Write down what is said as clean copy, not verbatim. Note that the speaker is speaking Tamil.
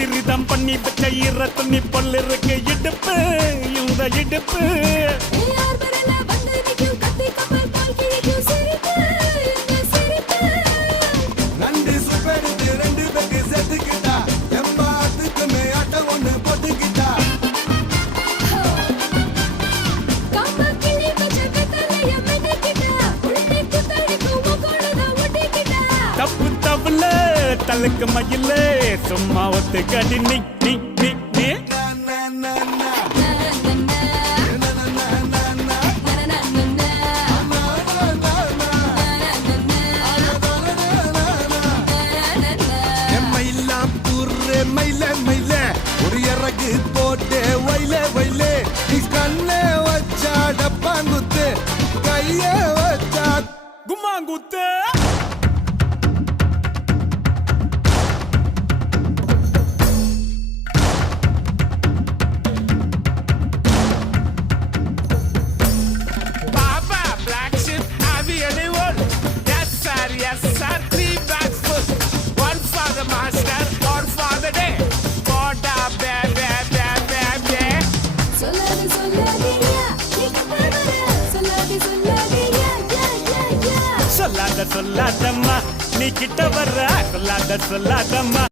இசிறிதம் பண்ணி வச்ச ஈர துணி பொல்லு இருக்கு இடுப்பு இந்த இடுப்பு நண்டு சுப்பெடுத்து ரெண்டு பேருக்கு செத்துக்கிட்டா எம்மாத்துக்குமே ஆட்டம் ஒண்ணு போட்டுக்கிட்டா தப்பு தப்புல தலுக்கு மயில சும்மா ஒத்து கடி நீ நீ நீ நீ மயில மயில ஒரு இறகு போட்டு வயல வயல கண்ணே வச்சா டப்பாங்குத்து கைய வச்சா கும்மாங்குத்து Papa, black sheep, have you anyone? Yes sir, 3 bags full. One for the master, one for the day. Koda, be, be, be, be, be. சொல்லாதம்மா நீ கிட்ட வர்ற சொல்லாதம்மா